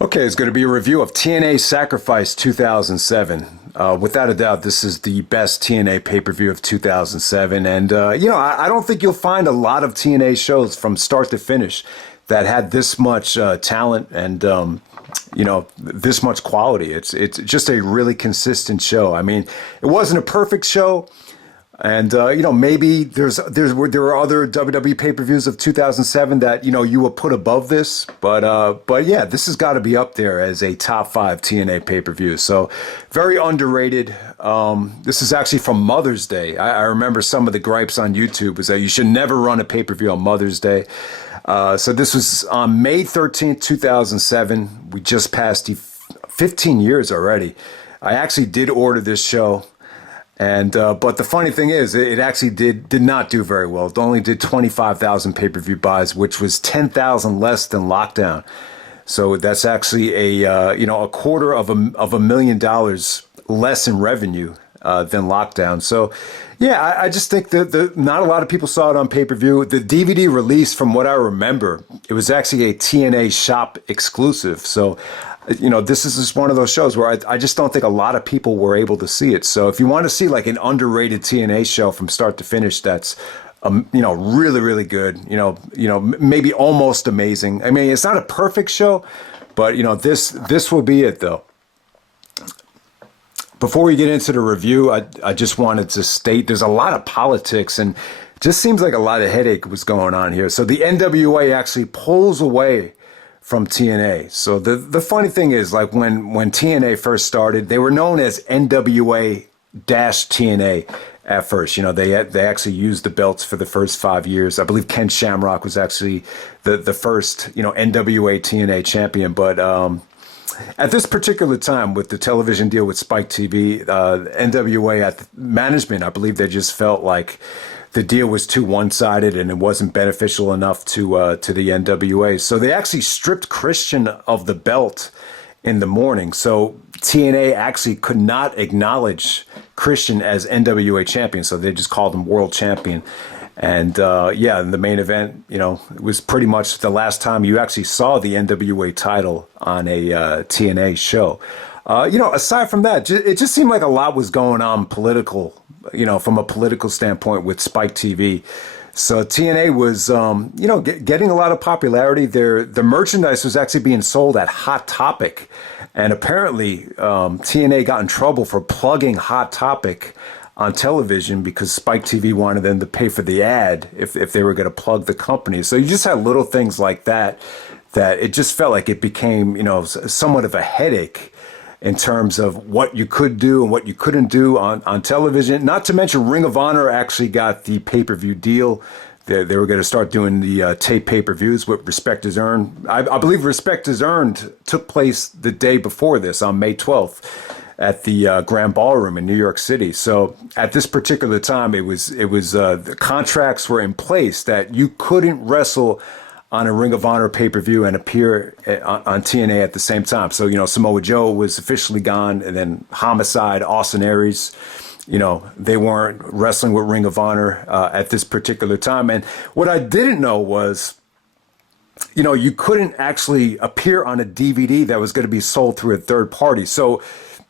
Okay, it's going to be a review of TNA Sacrifice 2007. Without a doubt, this is the best TNA pay-per-view of 2007. And, I don't think you'll find a lot of TNA shows from start to finish that had this much talent and, this much quality. It's just a really consistent show. I mean, it wasn't a perfect show. And, maybe there were other WWE pay-per-views of 2007 that, you would put above this. But yeah, this has got to be up there as a top 5 TNA pay-per-view. So very underrated. This is actually from Mother's Day. I remember some of the gripes on YouTube was that you should never run a pay-per-view on Mother's Day. So this was on May 13th, 2007. We just passed 15 years already. I actually did order this show. And but the funny thing is, it actually did not do very well. It only did 25,000 pay-per-view buys, which was 10,000 less than Lockdown. So that's actually a quarter of $1 million less in revenue than Lockdown. So yeah, I just think that not a lot of people saw it on pay-per-view. The DVD release, from what I remember, it was actually a TNA shop exclusive. So this is just one of those shows where I just don't think a lot of people were able to see it. So if you want to see like an underrated TNA show from start to finish, that's, really, really good, maybe almost amazing. I mean, it's not a perfect show, but, this will be it though. Before we get into the review, I just wanted to state there's a lot of politics and it just seems like a lot of headache was going on here. So the NWA actually pulls away from TNA. So the funny thing is, like when TNA first started, they were known as NWA-TNA at first. They actually used the belts for the first 5 years. I believe Ken Shamrock was actually the first, NWA TNA champion. But at this particular time, with the television deal with Spike TV, NWA at the management, I believe they just felt like the deal was too one-sided and it wasn't beneficial enough to the NWA. So they actually stripped Christian of the belt in the morning. So TNA actually could not acknowledge Christian as NWA champion. So they just called him world champion. And in the main event, it was pretty much the last time you actually saw the NWA title on a TNA show. Aside from that, it just seemed like a lot was going on political, from a political standpoint with Spike TV. So TNA was, getting a lot of popularity. The merchandise was actually being sold at Hot Topic. And apparently TNA got in trouble for plugging Hot Topic on television because Spike TV wanted them to pay for the ad if they were going to plug the company. So you just had little things like that it just felt like it became, somewhat of a headache in terms of what you could do and what you couldn't do on television. Not to mention Ring of Honor actually got the pay-per-view deal. They were going to start doing the tape pay-per-views with Respect is Earned. I believe Respect is Earned took place the day before this on May 12th at the Grand Ballroom in New York City. So at this particular time, it was the contracts were in place that you couldn't wrestle on a Ring of Honor pay-per-view and appear on TNA at the same time. So, Samoa Joe was officially gone, and then Homicide, Austin Aries, they weren't wrestling with Ring of Honor at this particular time. And what I didn't know was, you couldn't actually appear on a DVD that was going to be sold through a third party. So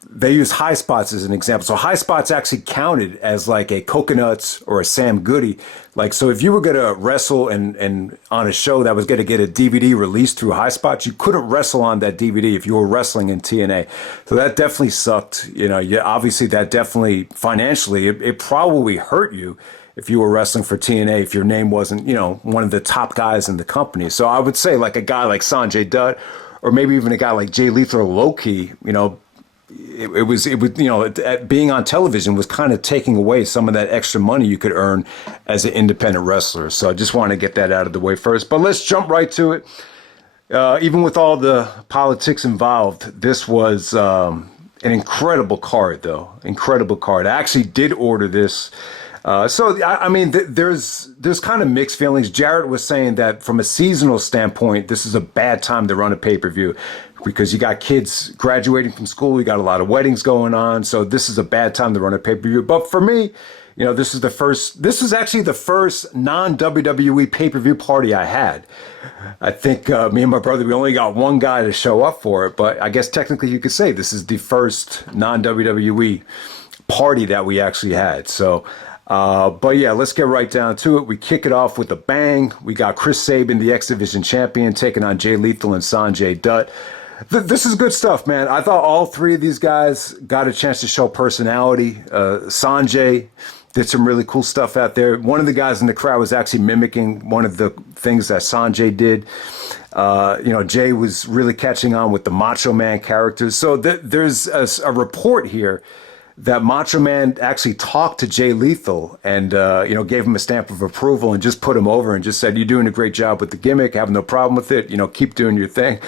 they use High Spots as an example. So High Spots actually counted as like a Coconuts or a Sam Goody. Like, so if you were going to wrestle and on a show that was going to get a DVD released through High Spots, you couldn't wrestle on that DVD if you were wrestling in TNA. So that definitely sucked. Obviously that definitely financially, it probably hurt you if you were wrestling for TNA, if your name wasn't, one of the top guys in the company. So I would say like a guy like Sonjay Dutt, or maybe even a guy like Jay Lethal or Low-Key, it was being on television was kind of taking away some of that extra money you could earn as an independent wrestler. So I just want to get that out of the way first. But let's jump right to it. Even with all the politics involved, this was an incredible card, though. Incredible card. I actually did order this. There's kind of mixed feelings. Jarrett was saying that from a seasonal standpoint, this is a bad time to run a pay-per-view because you got kids graduating from school, you got a lot of weddings going on, so this is a bad time to run a pay-per-view. But for me, this was actually the first non-WWE pay-per-view party I had. I think me and my brother, we only got one guy to show up for it, but I guess technically you could say this is the first non-WWE party that we actually had. So, but yeah, let's get right down to it. We kick it off with a bang. We got Chris Sabin, the X Division champion, taking on Jay Lethal and Sonjay Dutt. This is good stuff, man. I thought all three of these guys got a chance to show personality. Sonjay did some really cool stuff out there. One of the guys in the crowd was actually mimicking one of the things that Sonjay did. Jay was really catching on with the Macho Man characters. So there's a report here that Macho Man actually talked to Jay Lethal and, gave him a stamp of approval and just put him over and just said, "You're doing a great job with the gimmick. Have no problem with it. Keep doing your thing."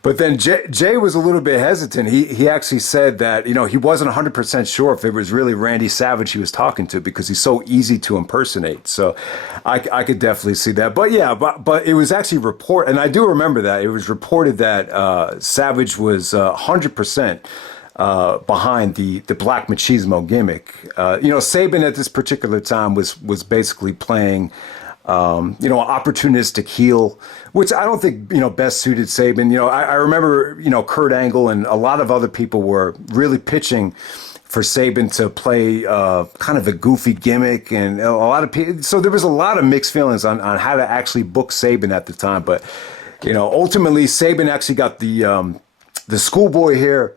But then Jay was a little bit hesitant. He actually said that, he wasn't 100% sure if it was really Randy Savage he was talking to because he's so easy to impersonate. So I could definitely see that. But yeah, but it was actually reported, and I do remember that, it was reported that Savage was 100% behind the Black Machismo gimmick. Sabin at this particular time was basically playing, an opportunistic heel, which I don't think, best suited Sabin. I remember, Kurt Angle and a lot of other people were really pitching for Sabin to play kind of a goofy gimmick, and a lot of people. So there was a lot of mixed feelings on how to actually book Sabin at the time. But, ultimately Sabin actually got the schoolboy here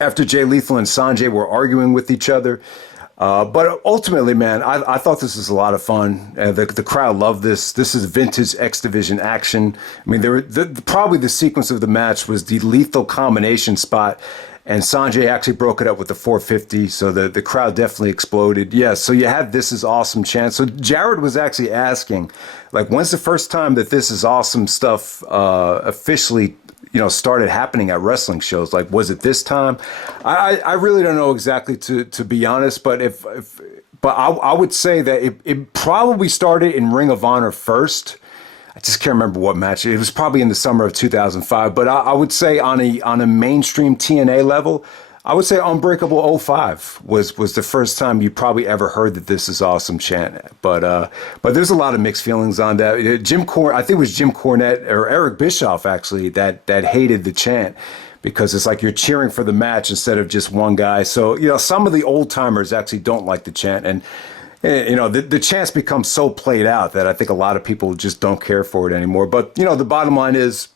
after Jay Lethal and Sonjay were arguing with each other. But ultimately, man, I thought this was a lot of fun. The crowd loved this. This is vintage X Division action. I mean, probably the sequence of the match was the lethal combination spot, and Sonjay actually broke it up with the 450, so the crowd definitely exploded. Yeah, so you had This Is Awesome chant. So Jarrett was actually asking, like, when's the first time that This Is Awesome stuff officially started happening at wrestling shows? Like, was it this time? I really don't know exactly, to be honest, but I would say that it probably started in Ring of Honor first. I just can't remember what match. It was probably in the summer of 2005, but I would say on a mainstream TNA level, I would say Unbreakable 05 was the first time you probably ever heard that This Is Awesome chant. But there's a lot of mixed feelings on that. I think it was Jim Cornette or Eric Bischoff actually that hated the chant because it's like you're cheering for the match instead of just one guy. So, some of the old timers actually don't like the chant, and the chant's become so played out that I think a lot of people just don't care for it anymore. But, the bottom line is,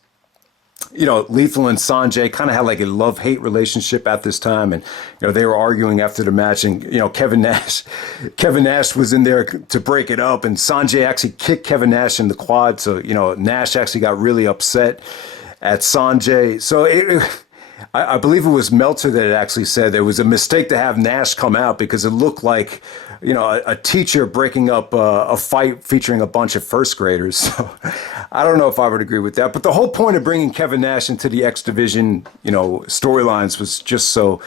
Lethal and Sonjay kind of had like a love-hate relationship at this time, and they were arguing after the match, and Kevin Nash was in there to break it up, and Sonjay actually kicked Kevin Nash in the quad, so Nash actually got really upset at Sonjay. So I believe it was Meltzer that actually said it was a mistake to have Nash come out because it looked like a teacher breaking up a fight featuring a bunch of first graders. So I don't know if I would agree with that. But the whole point of bringing Kevin Nash into the X Division, storylines was just so,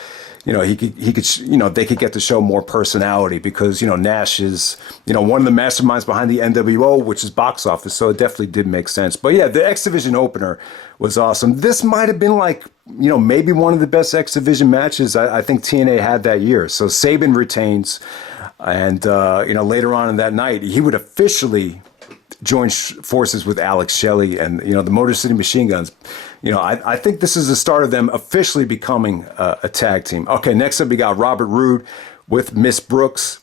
they could get to show more personality because, Nash is, one of the masterminds behind the NWO, which is box office. So it definitely did make sense. But yeah, the X Division opener was awesome. This might have been like, maybe one of the best X Division matches I think TNA had that year. So Sabin retains. And, later on in that night, he would officially join forces with Alex Shelley and, the Motor City Machine Guns. I think this is the start of them officially becoming a tag team. Okay, next up we got Robert Roode with Miss Brooks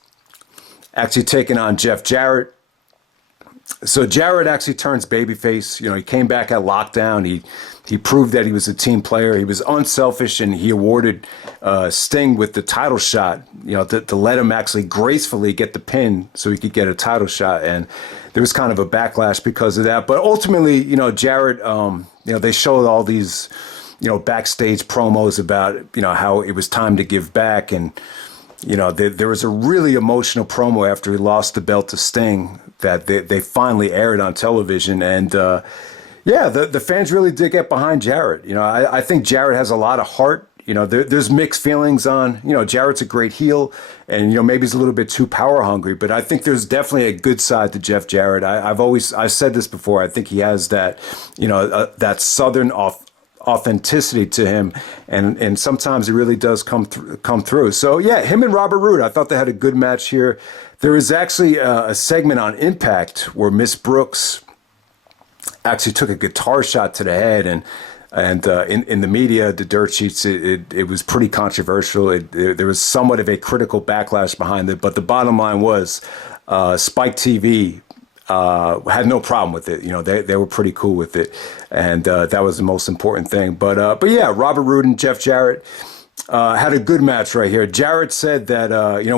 actually taking on Jeff Jarrett. So Jarrett actually turns babyface. He came back at Lockdown. He proved that he was a team player. He was unselfish, and he awarded Sting with the title shot, to let him actually gracefully get the pin so he could get a title shot. And there was kind of a backlash because of that. But ultimately, Jarrett, they showed all these, backstage promos about, how it was time to give back. And, there was a really emotional promo after he lost the belt to Sting that they finally aired on television. And, the fans really did get behind Jarrett. I think Jarrett has a lot of heart. There's mixed feelings on, Jarrett's a great heel and, maybe he's a little bit too power hungry, but I think there's definitely a good side to Jeff Jarrett. I've said this before. I think he has that, that Southern authenticity to him, and sometimes it really does come through. So yeah, him and Robert Roode, I thought they had a good match here. There was actually a segment on Impact where Miss Brooks actually took a guitar shot to the head, and in the media, the dirt sheets, it was pretty controversial. There was somewhat of a critical backlash behind it, but the bottom line was Spike TV had no problem with it. You know, they were pretty cool with it, and that was the most important thing. But yeah, Robert Roode and Jeff Jarrett had a good match right here. Jarrett said that,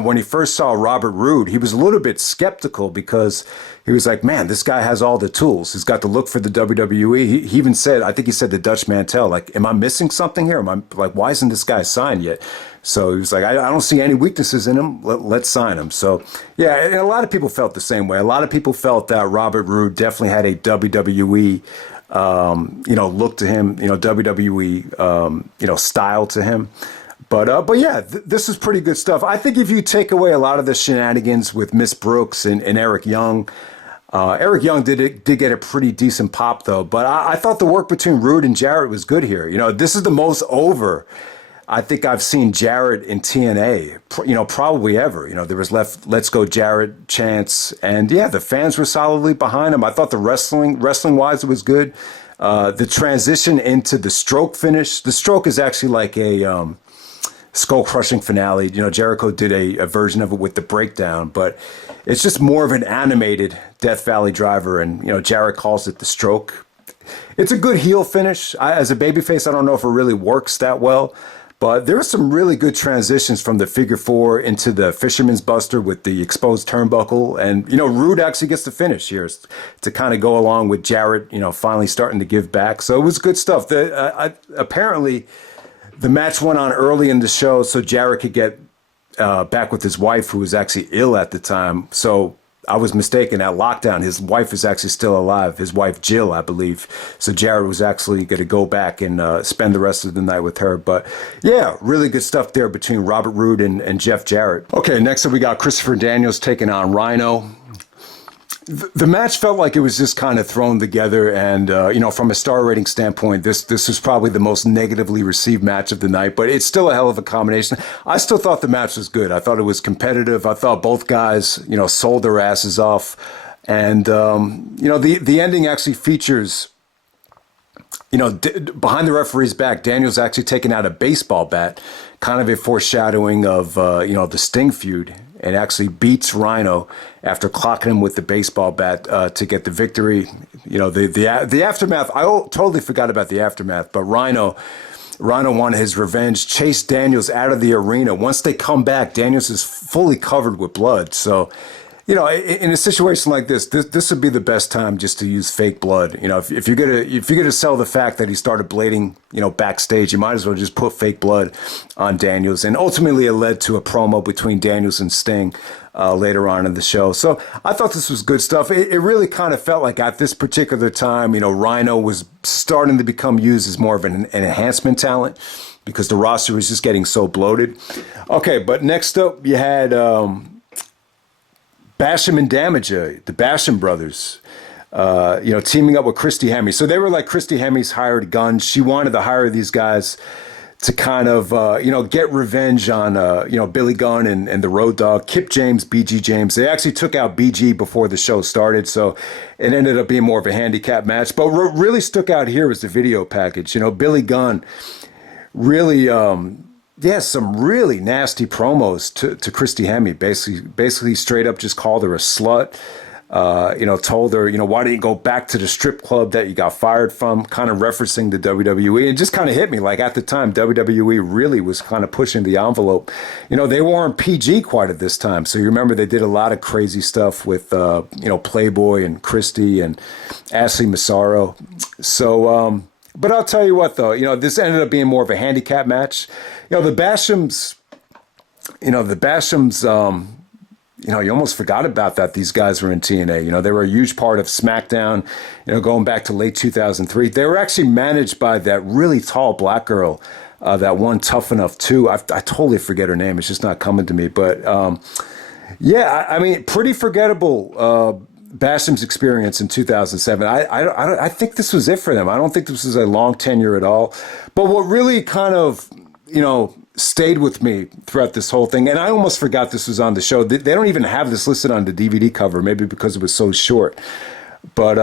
when he first saw Robert Roode, he was a little bit skeptical because he was like, man, this guy has all the tools. He's got the look for the WWE. He even said, I think he said the Dutch Mantel, like, am I missing something here? Am I like, why isn't this guy signed yet? So he was like, I don't see any weaknesses in him. Let's sign him. So, yeah, and a lot of people felt the same way. A lot of people felt that Robert Roode definitely had a WWE look to him, WWE, style to him. But yeah, this is pretty good stuff. I think if you take away a lot of the shenanigans with Miss Brooks and Eric Young, Eric Young did get a pretty decent pop though. But I thought the work between Roode and Jarrett was good here. You know, this is the most over I think I've seen Jarrett in TNA, probably ever. You know, there was Let's Go Jarrett chants, and yeah, the fans were solidly behind him. I thought the wrestling wise, it was good. The transition into the stroke finish. The stroke is actually like a skull-crushing finale. You know, Jericho did a version of it with the breakdown, but it's just more of an animated Death Valley driver, and, Jarrett calls it the stroke. It's a good heel finish. As a babyface, I don't know if it really works that well, but there are some really good transitions from the figure four into the Fisherman's Buster with the exposed turnbuckle, and, Roode actually gets the finish here to kind of go along with Jarrett, finally starting to give back. So it was good stuff. Apparently, the match went on early in the show so Jarrett could get back with his wife, who was actually ill at the time. So I was mistaken. At lockdown, his wife is actually still alive. His wife, Jill, I believe. So Jarrett was actually going to go back and spend the rest of the night with her. But yeah, really good stuff there between Robert Roode and Jeff Jarrett. Okay, next up we got Christopher Daniels taking on Rhino. The match felt like it was just kind of thrown together, and from a star rating standpoint, this was probably the most negatively received match of the night, but it's still a hell of a combination. I still thought the match was good. I thought it was competitive. I thought both guys, sold their asses off, and the ending actually features, behind the referee's back, Daniels actually taking out a baseball bat, kind of a foreshadowing of the Sting feud, and actually beats Rhino after clocking him with the baseball bat to get the victory. The aftermath, I totally forgot about the aftermath, but Rhino wanted his revenge, chased Daniels out of the arena. Once they come back, Daniels is fully covered with blood. So, in a situation like this would be the best time just to use fake blood. If you're gonna sell the fact that he started bleeding, backstage, you might as well just put fake blood on Daniels. And ultimately, it led to a promo between Daniels and Sting later on in the show. So I thought this was good stuff. It really kind of felt like at this particular time, Rhino was starting to become used as more of an enhancement talent because the roster was just getting so bloated. Okay, but next up, you had Basham and Damager, the Basham brothers, teaming up with Christy Hemme. So they were like Christy Hemme's hired gun. She wanted to hire these guys to kind of, get revenge on, Billy Gunn and the Road Dogg, Kip James, BG James. They actually took out BG before the show started, so it ended up being more of a handicap match. But what really stuck out here was the video package. Billy Gunn really, some really nasty promos to Christy Hemme. Basically straight up just called her a slut. Told her, why didn't you go back to the strip club that you got fired from, kind of referencing the WWE. And just kind of hit me, like at the time, WWE really was kind of pushing the envelope. They weren't PG quite at this time. So you remember they did a lot of crazy stuff with, Playboy and Christy and Ashley Massaro. So, but I'll tell you what, though, this ended up being more of a handicap match. The Bashams, you almost forgot about that. These guys were in TNA. They were a huge part of SmackDown, going back to late 2003. They were actually managed by that really tall black girl, that one Tough Enough 2. I totally forget her name. It's just not coming to me. But, pretty forgettable Basham's experience in 2007, I think this was it for them. I don't think this was a long tenure at all. But what really kind of, stayed with me throughout this whole thing, and I almost forgot this was on the show. They don't even have this listed on the DVD cover, maybe because it was so short. But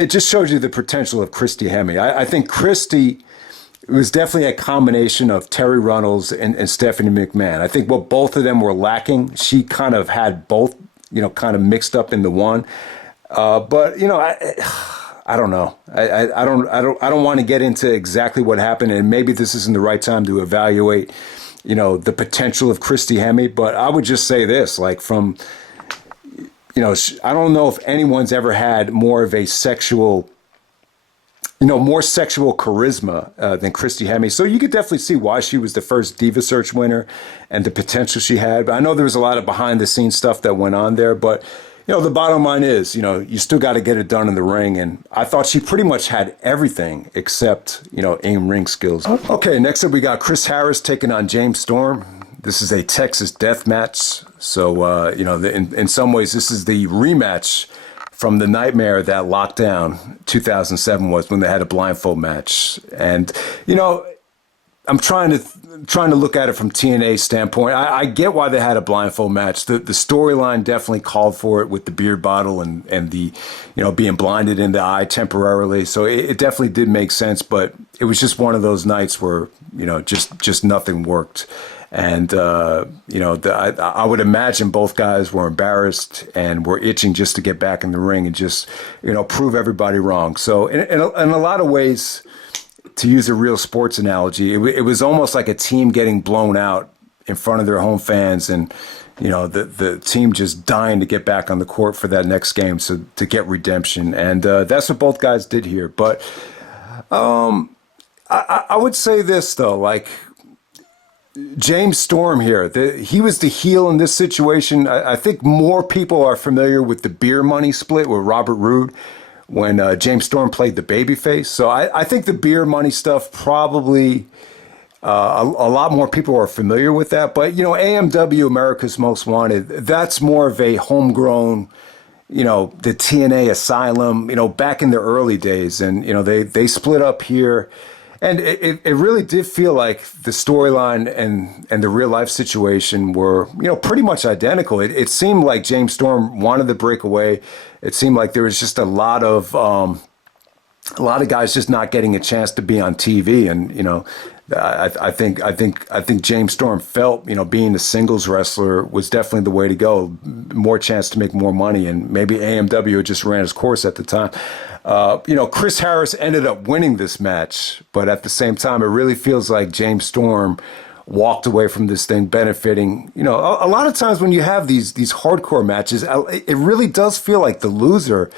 it just shows you the potential of Christy Hemme. I think Christy was definitely a combination of Terry Runnels and Stephanie McMahon. I think what both of them were lacking, she kind of had both, kind of mixed up into one. But I don't know. I don't want to get into exactly what happened, and maybe this isn't the right time to evaluate, the potential of Christy Hemme. But I would just say this, like from, I don't know if anyone's ever had more of a sexual, more sexual charisma than Christy Hemme. So you could definitely see why she was the first Diva Search winner and the potential she had. But I know there was a lot of behind the scenes stuff that went on there, but the bottom line is, you still got to get it done in the ring. And I thought she pretty much had everything except, aim ring skills. Okay, next up we got Chris Harris taking on James Storm. This is a Texas death match. So, in some ways, this is the rematch from the nightmare that Lockdown 2007 was, when they had a blindfold match. And, I'm trying to look at it from TNA's standpoint. I get why they had a blindfold match. The storyline definitely called for it with the beer bottle and the, being blinded in the eye temporarily. So it definitely did make sense, but it was just one of those nights where, just nothing worked. And, I would imagine both guys were embarrassed and were itching just to get back in the ring and just, prove everybody wrong. So in a lot of ways, to use a real sports analogy, it was almost like a team getting blown out in front of their home fans, and the team just dying to get back on the court for that next game, so to get redemption. And that's what both guys did here. But I would say this though, like James Storm here, he was the heel in this situation. I think more people are familiar with the beer money split with Robert Roode, when James Storm played the babyface. So I think the beer money stuff probably, a lot more people are familiar with that. But, AMW, America's Most Wanted, that's more of a homegrown, the TNA Asylum, back in the early days. And, they split up here. And it really did feel like the storyline and the real life situation were, pretty much identical. It seemed like James Storm wanted to break away. It seemed like there was just a lot of guys just not getting a chance to be on TV. And, I think James Storm felt, being a singles wrestler was definitely the way to go. More chance to make more money, and maybe AMW just ran its course at the time. Chris Harris ended up winning this match, but at the same time, it really feels like James Storm walked away from this thing benefiting. A lot of times when you have these hardcore matches, it really does feel like the loser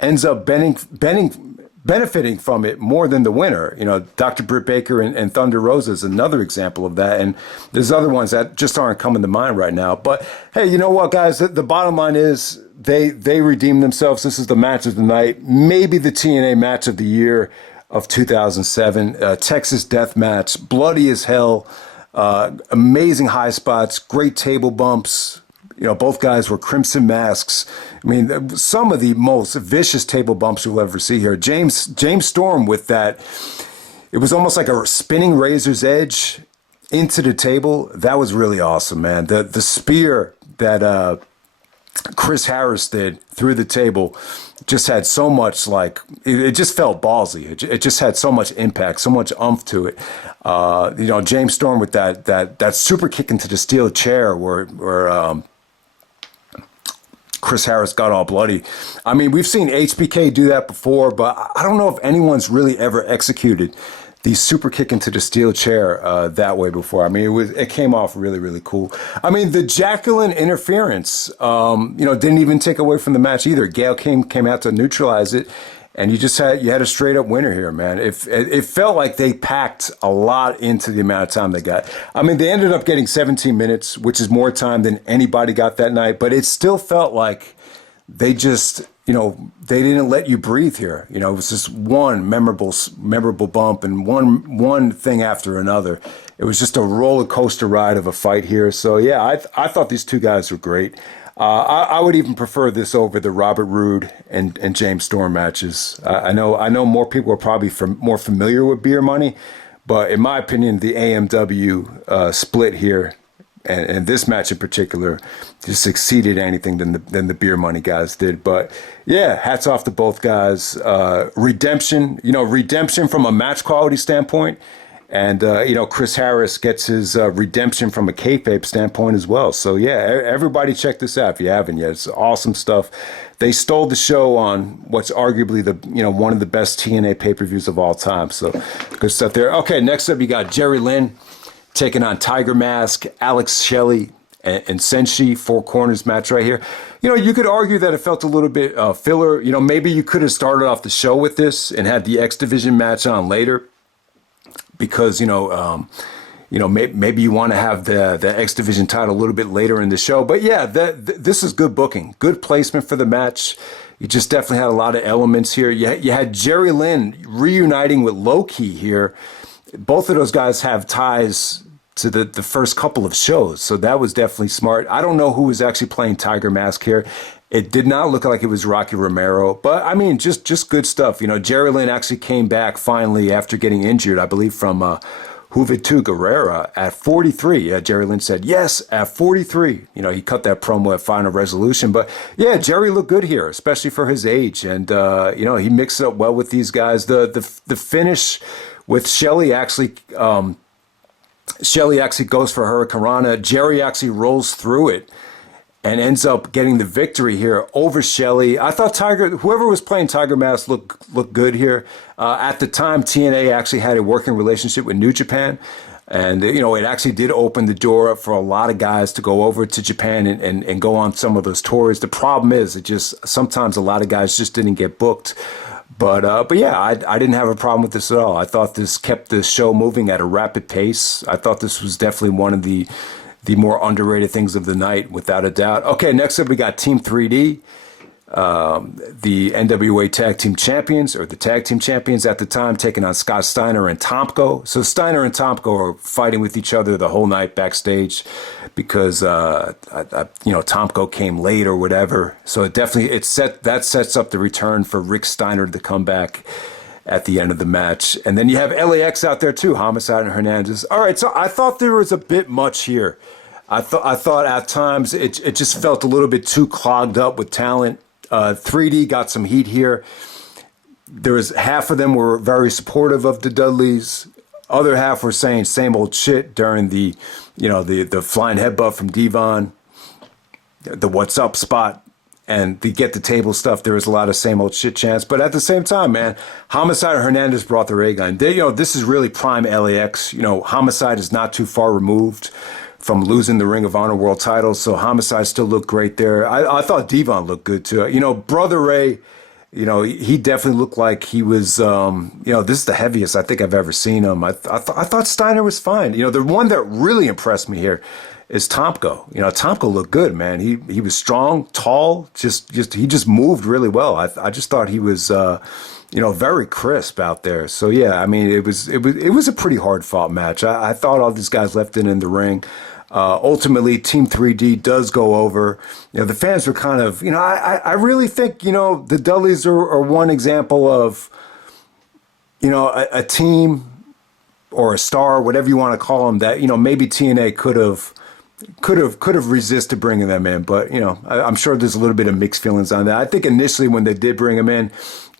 ends up benefiting from it more than the winner. Dr. Britt Baker and Thunder Rosa is another example of that. And there's other ones that just aren't coming to mind right now. But hey, you know what, guys? The bottom line is they redeemed themselves. This is the match of the night, maybe the TNA match of the year of 2007. Texas death match, bloody as hell, amazing high spots, great table bumps. Both guys were crimson masks. I mean, some of the most vicious table bumps you'll ever see here. James Storm with that, it was almost like a spinning razor's edge into the table. That was really awesome, man. The spear that Chris Harris did through the table just had so much, like, it just felt ballsy. It just had so much impact, so much oomph to it. James Storm with that super kick into the steel chair where Chris Harris got all bloody. I mean, we've seen HBK do that before, but I don't know if anyone's really ever executed the super kick into the steel chair that way before. I mean, it came off really, really cool. I mean, the Jacqueline interference, didn't even take away from the match either. Gail came out to neutralize it, and you had a straight up winner here, man. It felt like they packed a lot into the amount of time they got. I mean, they ended up getting 17 minutes, which is more time than anybody got that night, but it still felt like they just, they didn't let you breathe here. It was just one memorable bump and one thing after another. It was just a roller coaster ride of a fight here. So yeah, I thought these two guys were great. I would even prefer this over the Robert Roode and James Storm matches. I know more people are probably more familiar with Beer Money, but in my opinion, the AMW split here and this match in particular just exceeded anything than the Beer Money guys did. But yeah, hats off to both guys. Redemption from a match quality standpoint. And, Chris Harris gets his redemption from a kayfabe standpoint as well. So, yeah, everybody check this out if you haven't yet. It's awesome stuff. They stole the show on what's arguably one of the best TNA pay-per-views of all time. So, good stuff there. Okay, next up, you got Jerry Lynn taking on Tiger Mask, Alex Shelley, and Senshi, four corners match right here. You could argue that it felt a little bit filler. Maybe you could have started off the show with this and had the X Division match on later. Because maybe you want to have the X Division title a little bit later in the show, but yeah, this is good booking, good placement for the match. You just definitely had a lot of elements here. You had Jerry Lynn reuniting with Low Key here. Both of those guys have ties to the first couple of shows, so that was definitely smart. I don't know who was actually playing Tiger Mask here. It did not look like it was Rocky Romero, but I mean, just good stuff. Jerry Lynn actually came back finally after getting injured, I believe, from Juventud Guerrera at 43. Yeah, Jerry Lynn said, yes, at 43. He cut that promo at Final Resolution. But yeah, Jerry looked good here, especially for his age. And, he mixed it up well with these guys. The finish with Shelley actually goes for Hurricanrana. Jerry actually rolls through it and ends up getting the victory here over Shelley. I thought whoever was playing Tiger Mask looked good here. At the time, TNA actually had a working relationship with New Japan. And, it actually did open the door up for a lot of guys to go over to Japan and go on some of those tours. The problem is sometimes a lot of guys just didn't get booked. But yeah, I didn't have a problem with this at all. I thought this kept the show moving at a rapid pace. I thought this was definitely one of the more underrated things of the night, without a doubt. Okay, next up we got Team 3D, the NWA Tag Team Champions, or the Tag Team Champions at the time, taking on Scott Steiner and Tomko. So Steiner and Tomko are fighting with each other the whole night backstage because, Tomko came late or whatever. So that sets up the return for Rick Steiner to come back at the end of the match. And then you have LAX out there too, Homicide and Hernandez. All right, so I thought there was a bit much here. I thought at times it just felt a little bit too clogged up with talent. 3D got some heat here. There was half of them were very supportive of the Dudleys. Other half were saying same old shit during the flying headbutt from Devon, the what's up spot. And the get the table stuff, there was a lot of same old shit chants. But at the same time, man, Homicide and Hernandez brought their A gun. This is really prime LAX. Homicide is not too far removed from losing the Ring of Honor World title. So Homicide still looked great there. I thought Devon looked good too. Brother Ray, he definitely looked like he was, this is the heaviest I think I've ever seen him. I thought Steiner was fine. The one that really impressed me here is Tomko. Tomko looked good, man. He was strong, tall, he just moved really well. I just thought he was, very crisp out there. So yeah, I mean, it was a pretty hard fought match. I thought all these guys left it in the ring. Ultimately, Team 3D does go over. The fans were kind of, I really think, the Dudleys are one example of, a team or a star, whatever you want to call them, that, maybe TNA could have resisted bringing them in, but I'm sure there's a little bit of mixed feelings on that. I think initially when they did bring them in,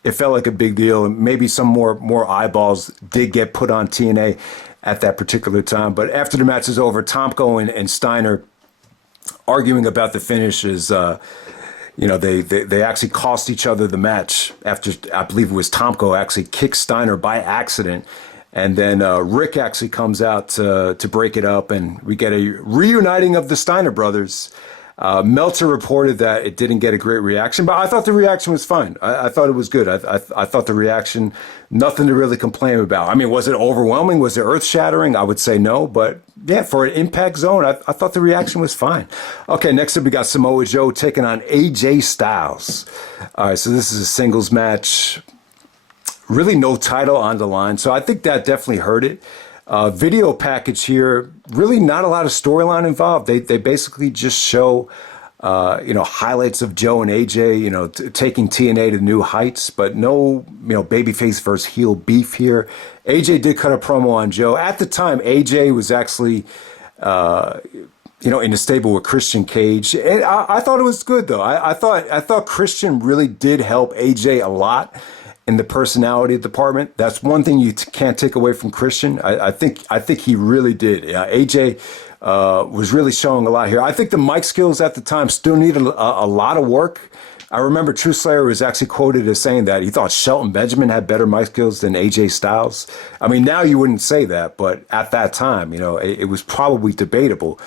it felt like a big deal, and maybe some more eyeballs did get put on TNA at that particular time. But after the match is over, Tomko and Steiner arguing about the finishes. They actually cost each other the match after, I believe it was Tomko actually kicked Steiner by accident. And then Rick actually comes out to break it up, and we get a reuniting of the Steiner brothers. Meltzer reported that it didn't get a great reaction, but I thought the reaction was fine. I thought it was good. I thought the reaction, nothing to really complain about. I mean, was it overwhelming? Was it earth-shattering? I would say no, but yeah, for an Impact Zone, I thought the reaction was fine. Okay, next up we got Samoa Joe taking on AJ Styles. All right, so this is a singles match. Really no title on the line, so I think that definitely hurt it. Video package here, really not a lot of storyline involved. They basically just show highlights of Joe and AJ, taking TNA to new heights, but no, babyface versus heel beef here. AJ did cut a promo on Joe. At the time, AJ was actually, in the stable with Christian Cage. And I thought it was good though. I thought Christian really did help AJ a lot in the personality department. That's one thing you can't take away from Christian. I think he really did. AJ was really showing a lot here. I think the mic skills at the time still needed a lot of work. I remember True Slayer was actually quoted as saying that he thought Shelton Benjamin had better mic skills than AJ Styles. I mean, now you wouldn't say that, but at that time, it was probably debatable.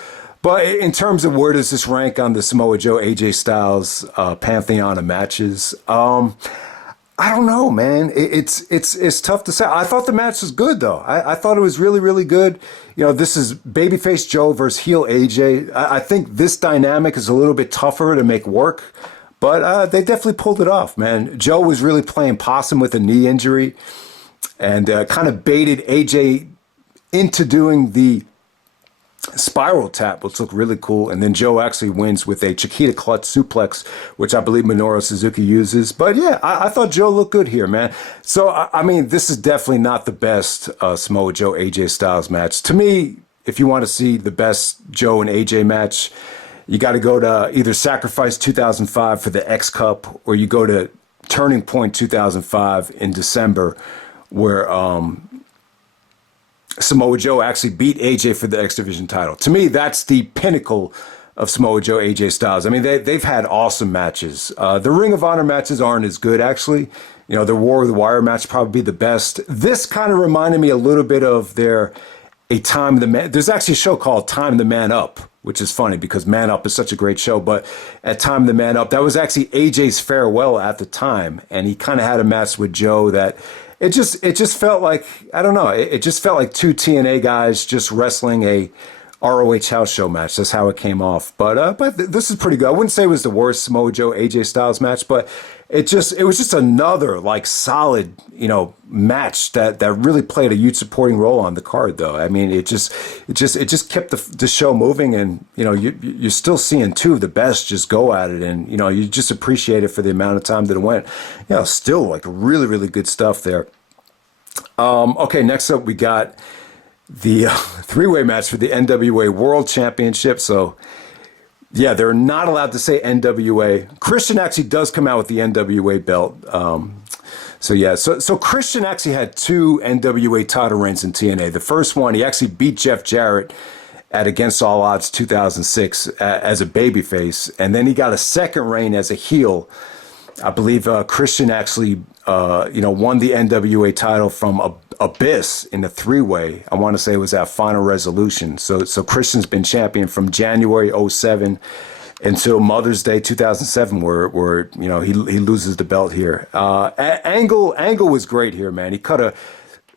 But in terms of where does this rank on the Samoa Joe, AJ Styles pantheon of matches, I don't know, man. It's tough to say. I thought the match was good, though. I thought it was really, really good. This is babyface Joe versus heel AJ. I think this dynamic is a little bit tougher to make work, but they definitely pulled it off, man. Joe was really playing possum with a knee injury and kind of baited AJ into doing the spiral tap, which looked really cool. And then Joe actually wins with a Chiquita clutch suplex, which I believe Minoru Suzuki uses. But yeah, I thought Joe looked good here, man. So, I mean, this is definitely not the best Samoa Joe AJ Styles match. To me, if you want to see the best Joe and AJ match, you got to go to either Sacrifice 2005 for the X Cup, or you go to Turning Point 2005 in December, where Samoa Joe actually beat AJ for the X Division title. To me, that's the pinnacle of Samoa Joe, AJ Styles. I mean, they've had awesome matches. The Ring of Honor matches aren't as good, actually. The War of the Wire match probably the best. This kind of reminded me a little bit of there's actually a show called Time the Man Up, which is funny because Man Up is such a great show. But at Time the Man Up, that was actually AJ's farewell at the time. And he kind of had a match with Joe that it just felt like, I don't know, it just felt like two TNA guys just wrestling a ROH house show match. That's how it came off. But this is pretty good. I wouldn't say it was the worst Samoa Joe AJ Styles match, but it was just another like solid, match that really played a huge supporting role on the card though. I mean, it just kept the show moving, and you're still seeing two of the best just go at it, and you just appreciate it for the amount of time that it went. Still like really, really good stuff there. Okay, next up we got the three-way match for the NWA World Championship. So, yeah, they're not allowed to say NWA. Christian actually does come out with the NWA belt. So Christian actually had two NWA title reigns in TNA. The first one, he actually beat Jeff Jarrett at Against All Odds 2006 as a babyface. And then he got a second reign as a heel. I believe Christian actually, won the NWA title from Abyss in the three-way. I want to say it was at Final Resolution. So Christian's been champion from January 2007 until Mother's Day 2007, where he loses the belt here. Angle was great here, man.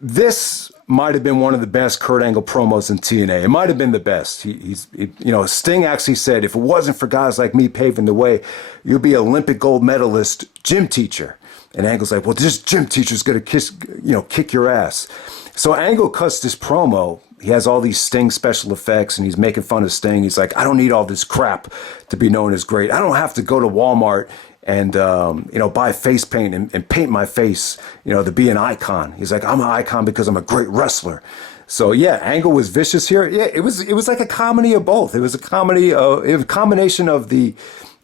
This might have been one of the best Kurt Angle promos in TNA. It might have been the best. Sting actually said, if it wasn't for guys like me paving the way, you'll be Olympic gold medalist gym teacher. And Angle's like, well, this gym teacher's going to kick your ass. So Angle cuts this promo. He has all these Sting special effects, and he's making fun of Sting. He's like, I don't need all this crap to be known as great. I don't have to go to Walmart and buy face paint and paint my face, to be an icon. He's like, I'm an icon because I'm a great wrestler. So yeah, Angle was vicious here. Yeah, it was like a comedy of both. It was a combination of the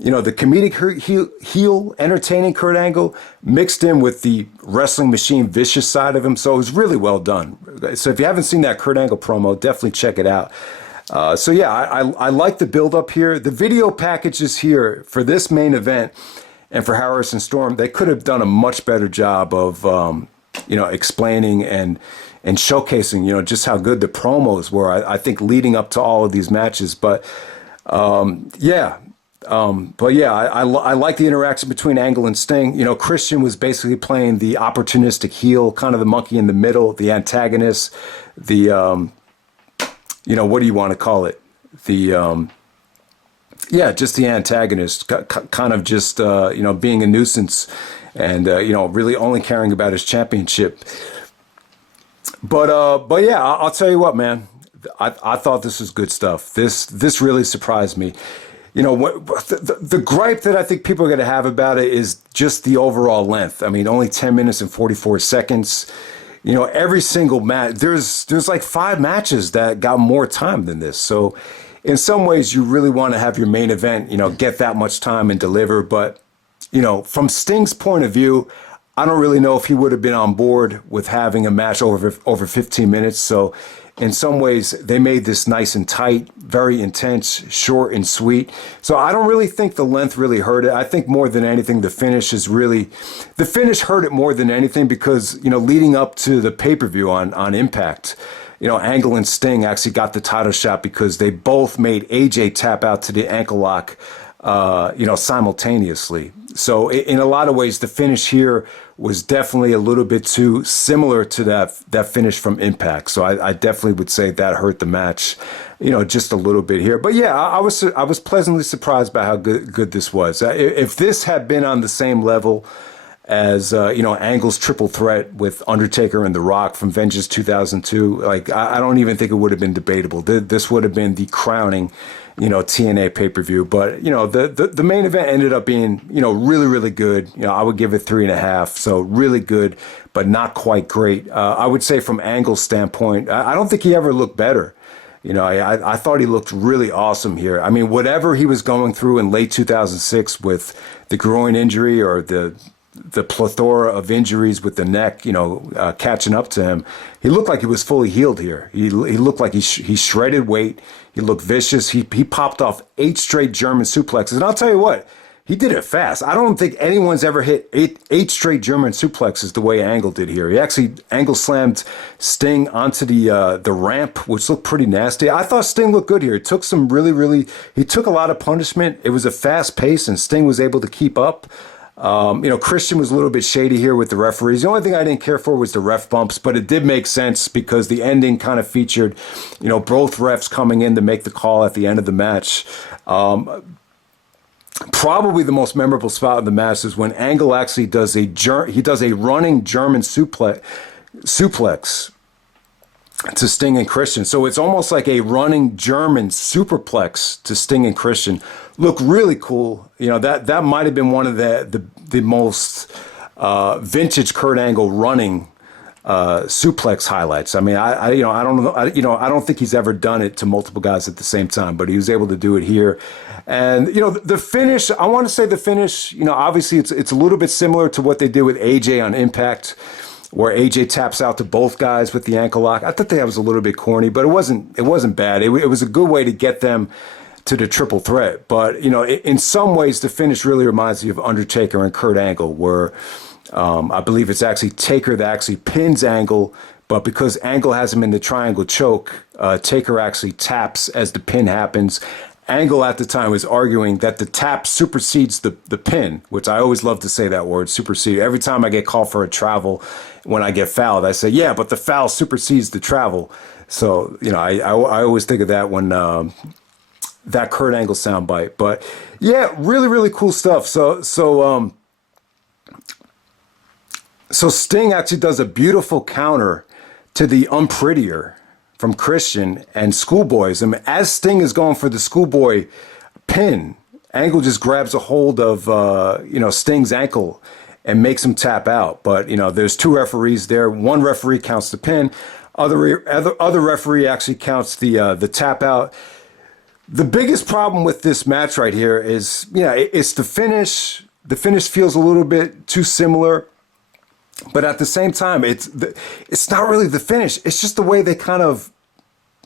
comedic heel entertaining Kurt Angle mixed in with the wrestling machine vicious side of him. So it was really well done. So if you haven't seen that Kurt Angle promo, definitely check it out. I like the build up here. The video packages here for this main event and for Harris and Storm, they could have done a much better job of, explaining and showcasing, just how good the promos were. I think leading up to all of these matches, but I like the interaction between Angle and Sting. Christian was basically playing the opportunistic heel, kind of the monkey in the middle, the antagonist, the, what do you want to call it? Just the antagonist, kind of just, being a nuisance and, really only caring about his championship. But I'll tell you what, man, I thought this was good stuff. This really surprised me. you know, the gripe that I think people are going to have about it is just the overall length. I mean, only 10 minutes and 44 seconds. You know, every single match, there's like 5 matches that got more time than this. So in some ways, you really want to have your main event, you know, get that much time and deliver. But, you know, from Sting's point of view, I don't really know if he would have been on board with having a match over 15 minutes. So in some ways, they made this nice and tight, very intense, short and sweet. So I don't really think the length really hurt it. I think more than anything, the finish hurt it more than anything because, you know, leading up to the pay-per-view on Impact, you know, Angle and Sting actually got the title shot because they both made AJ tap out to the ankle lock, you know, simultaneously. So in a lot of ways, the finish here was definitely a little bit too similar to that finish from Impact. So I definitely would say that hurt the match, you know, just a little bit here. But yeah, I was pleasantly surprised by how good this was. If this had been on the same level as you know, Angle's triple threat with Undertaker and The Rock from Vengeance 2002, like I don't even think it would have been debatable. This would have been the crowning, you know, TNA pay-per-view. But, you know, the main event ended up being, you know, really, really good. You know, I would give it 3.5. So really good, but not quite great. I would say from Angle's standpoint, I don't think he ever looked better. You know, I thought he looked really awesome here. I mean, whatever he was going through in late 2006 with the groin injury or the plethora of injuries with the neck, you know, catching up to him, he looked like he was fully healed here. He looked like he shredded weight. He looked vicious. He popped off 8 straight German suplexes. And I'll tell you what, he did it fast. I don't think anyone's ever hit eight straight German suplexes the way Angle did here. Angle slammed Sting onto the ramp, which looked pretty nasty. I thought Sting looked good here. He took he took a lot of punishment. It was a fast pace, and Sting was able to keep up. You know, Christian was a little bit shady here with the referees. The only thing I didn't care for was the ref bumps, but it did make sense because the ending kind of featured, you know, both refs coming in to make the call at the end of the match. Probably the most memorable spot of the match is when Angle actually does a running German suplex to Sting and Christian. So it's almost like a running German superplex to Sting and Christian. Look really cool. You know, that might have been one of the most vintage Kurt Angle running suplex highlights. I mean, I don't know. I don't think he's ever done it to multiple guys at the same time, but he was able to do it here. And, you know, the finish, I want to say the finish, you know, obviously it's a little bit similar to what they did with AJ on Impact, where AJ taps out to both guys with the ankle lock. I thought that was a little bit corny, but it wasn't bad. It was a good way to get them to the triple threat. But, you know, in some ways, the finish really reminds me of Undertaker and Kurt Angle, where I believe it's actually Taker that actually pins Angle, but because Angle has him in the triangle choke, Taker actually taps as the pin happens. Angle at the time was arguing that the tap supersedes the pin, which I always love to say that word, supersede. Every time I get called for a travel, when I get fouled, I say, yeah, but the foul supersedes the travel. So, you know, I always think of that when that Kurt Angle soundbite. But yeah, really, really cool stuff. So Sting actually does a beautiful counter to the Unprettier from Christian and Schoolboys. I mean, as Sting is going for the Schoolboy pin, Angle just grabs a hold of you know, Sting's ankle and makes him tap out. But, you know, there's 2 referees there. One referee counts the pin. Other referee actually counts the tap out. The biggest problem with this match right here is, you know, it's the finish. The finish feels a little bit too similar. But at the same time, it's not really the finish. It's just the way they kind of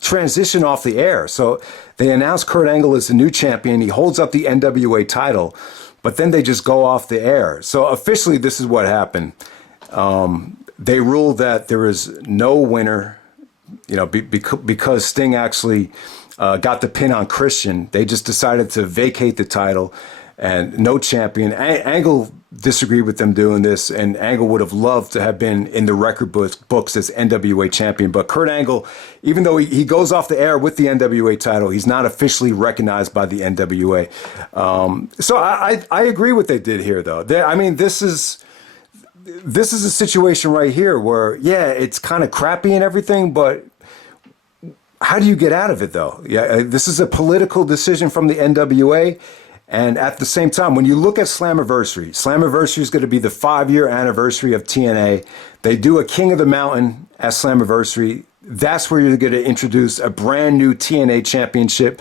transition off the air. So they announce Kurt Angle as the new champion. He holds up the NWA title, but then they just go off the air. So officially, this is what happened. They ruled that there is no winner, you know, because Sting actually got the pin on Christian. They just decided to vacate the title and no champion. Angle disagreed with them doing this, and Angle would have loved to have been in the record books as NWA champion. But Kurt Angle, even though he goes off the air with the NWA title, he's not officially recognized by the NWA. So I agree what they did here, though. I mean, this is a situation right here where, yeah, it's kind of crappy and everything, but how do you get out of it, though? Yeah, this is a political decision from the NWA. And at the same time, when you look at Slammiversary is going to be the 5-year anniversary of TNA. They do a King of the Mountain at Slammiversary. That's where you're going to introduce a brand new TNA championship.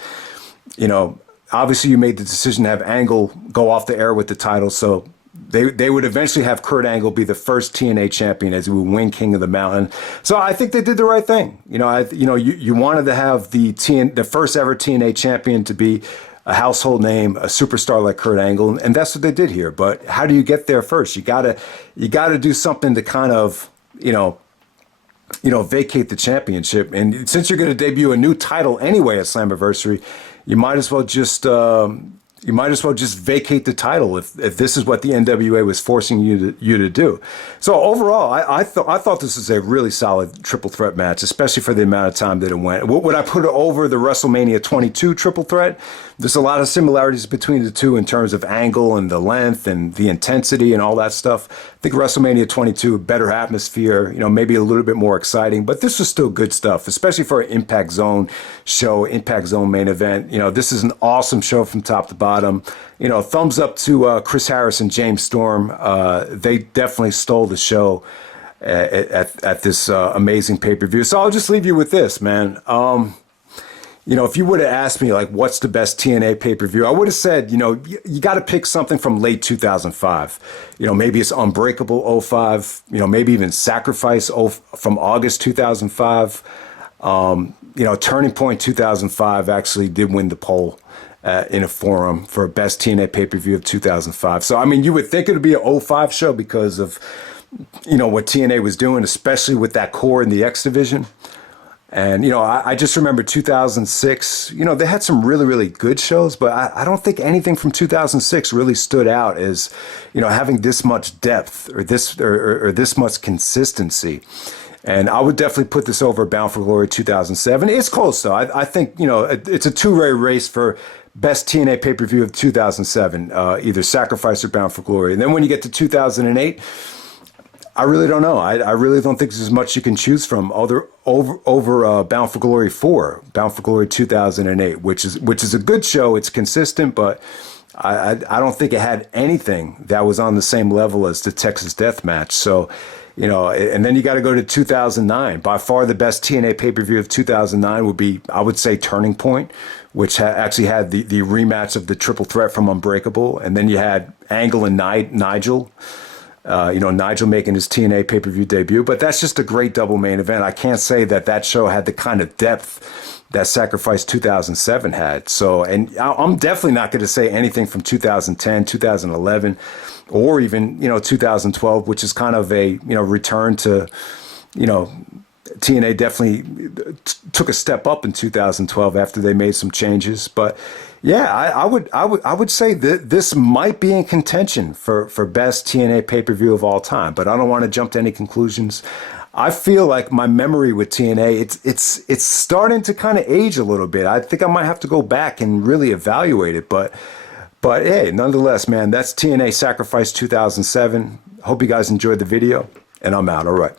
You know, obviously you made the decision to have Angle go off the air with the title. So they would eventually have Kurt Angle be the first TNA champion as he would win King of the Mountain. So I think they did the right thing. You know, you wanted to have the first ever TNA champion to be a household name, a superstar like Kurt Angle, and that's what they did here. But how do you get there first? You gotta do something to kind of, vacate the championship. And since you're going to debut a new title anyway at Slammiversary, you might as well just vacate the title if this is what the NWA was forcing you to do. So overall, I thought this was a really solid triple threat match, especially for the amount of time that it went. Would I put it over the WrestleMania 22 triple threat? There's a lot of similarities between the two in terms of angle and the length and the intensity and all that stuff. I think WrestleMania 22, better atmosphere, maybe a little bit more exciting, but this was still good stuff, especially for an Impact Zone show, Impact Zone main event. This is an awesome show from top to bottom. Thumbs up to Chris Harris and James Storm. They definitely stole the show at this amazing pay-per-view. So I'll just leave you with this, man. If you would have asked me, like, what's the best TNA pay-per-view, I would have said, you got to pick something from late 2005. Maybe it's Unbreakable 05, maybe even Sacrifice from August 2005. Turning Point 2005 actually did win the poll in a forum for best TNA pay-per-view of 2005. So, I mean, you would think it would be an 05 show because of, what TNA was doing, especially with that core in the X division. And, I just remember 2006, they had some really, really good shows, but I don't think anything from 2006 really stood out as, having this much depth or this much consistency. And I would definitely put this over Bound for Glory 2007. It's close, though. I think, it's a two-way race for best TNA pay-per-view of 2007, either Sacrifice or Bound for Glory. And then when you get to 2008, I really don't know. I really don't think there's as much you can choose from over Bound for Glory 4, Bound for Glory 2008, which is a good show. It's consistent, but I don't think it had anything that was on the same level as the Texas Death Match. So, and then you got to go to 2009. By far the best TNA pay-per-view of 2009 would be, I would say, Turning Point, which actually had the rematch of the triple threat from Unbreakable. And then you had Angle and Nigel. Nigel making his TNA pay-per-view debut, but that's just a great double main event. I can't say that show had the kind of depth that Sacrifice 2007 had. So, and I'm definitely not going to say anything from 2010, 2011, or even, 2012, which is kind of a, return to, TNA definitely took a step up in 2012 after they made some changes. But yeah, I would say that this might be in contention for best TNA pay-per-view of all time, but I don't want to jump to any conclusions. I feel like my memory with TNA, it's starting to kind of age a little bit. I think I might have to go back and really evaluate it, but hey, nonetheless, man, that's TNA Sacrifice 2007. Hope you guys enjoyed the video, and I'm out. All right.